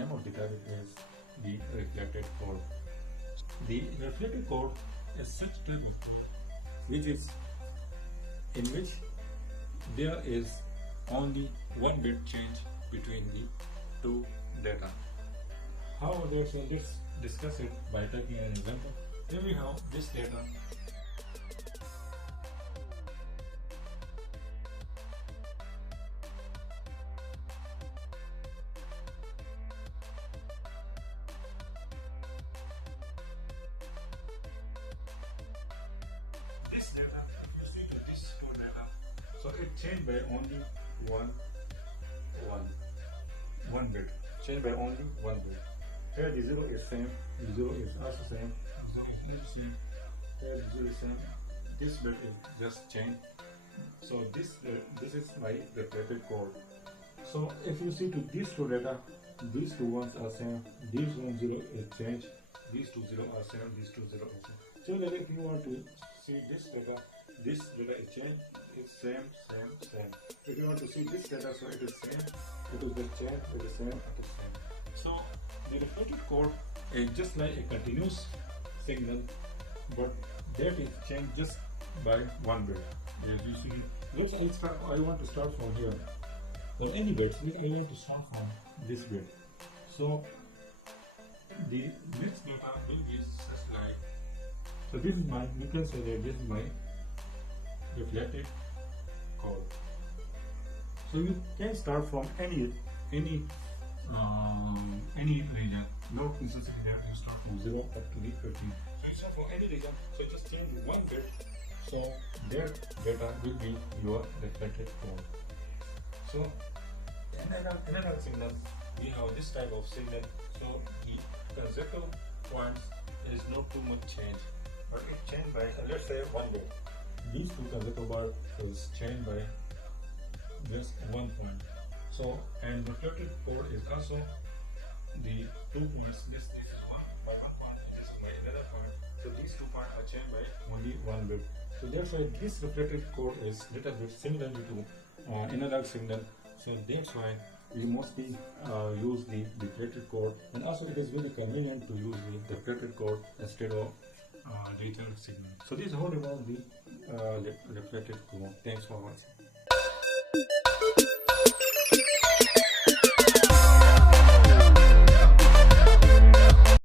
name of the target is the reflected code. The reflected code is such type of code in which there is only one bit change between the two data. However, so let's discuss it by taking an example. Here we have this data. This data, if you see this two data, so it changed by only one bit. Changed by only one bit. Here the 0 is same, the 0 is also same, 0 is same, here the 0 is same. This bit is just changed. So this is my reflected code. So if you see to these two data, these two ones are same, these 1 0 is changed, these two 0 are same, these two 0 are same. So that if you want to see this data is changed, it's same. If you want to see this data, so it is same, it is just changed, it is same, it is same. So the reflected code is just like a continuous signal, but that is changed just by one bit. As you see, I want to start from here. For any bits, I want to start from this bit. So the next data will be just like. So this is my. You can say that this is my reflected code. So you can start from any region. No necessity that you start from 0 up to the 15. So you start from any region. So just change one bit. So their data will be your reflected code. So another signal, we have this type of signal. So the consecutive points is not too much change, but it changed by let's say one bit. These two consecutive bars is changed by just 1 point. So and reflected code is also the 2 points. This is one point, this is by another point. So these 2 points are changed by only 1 bit. So therefore this reflected code is little bit similar to analog signal. So that's why we mostly use the reflected code, and also it is very convenient to use the reflected code instead of digital signal. So this is all about the reflected code. Thanks for watching.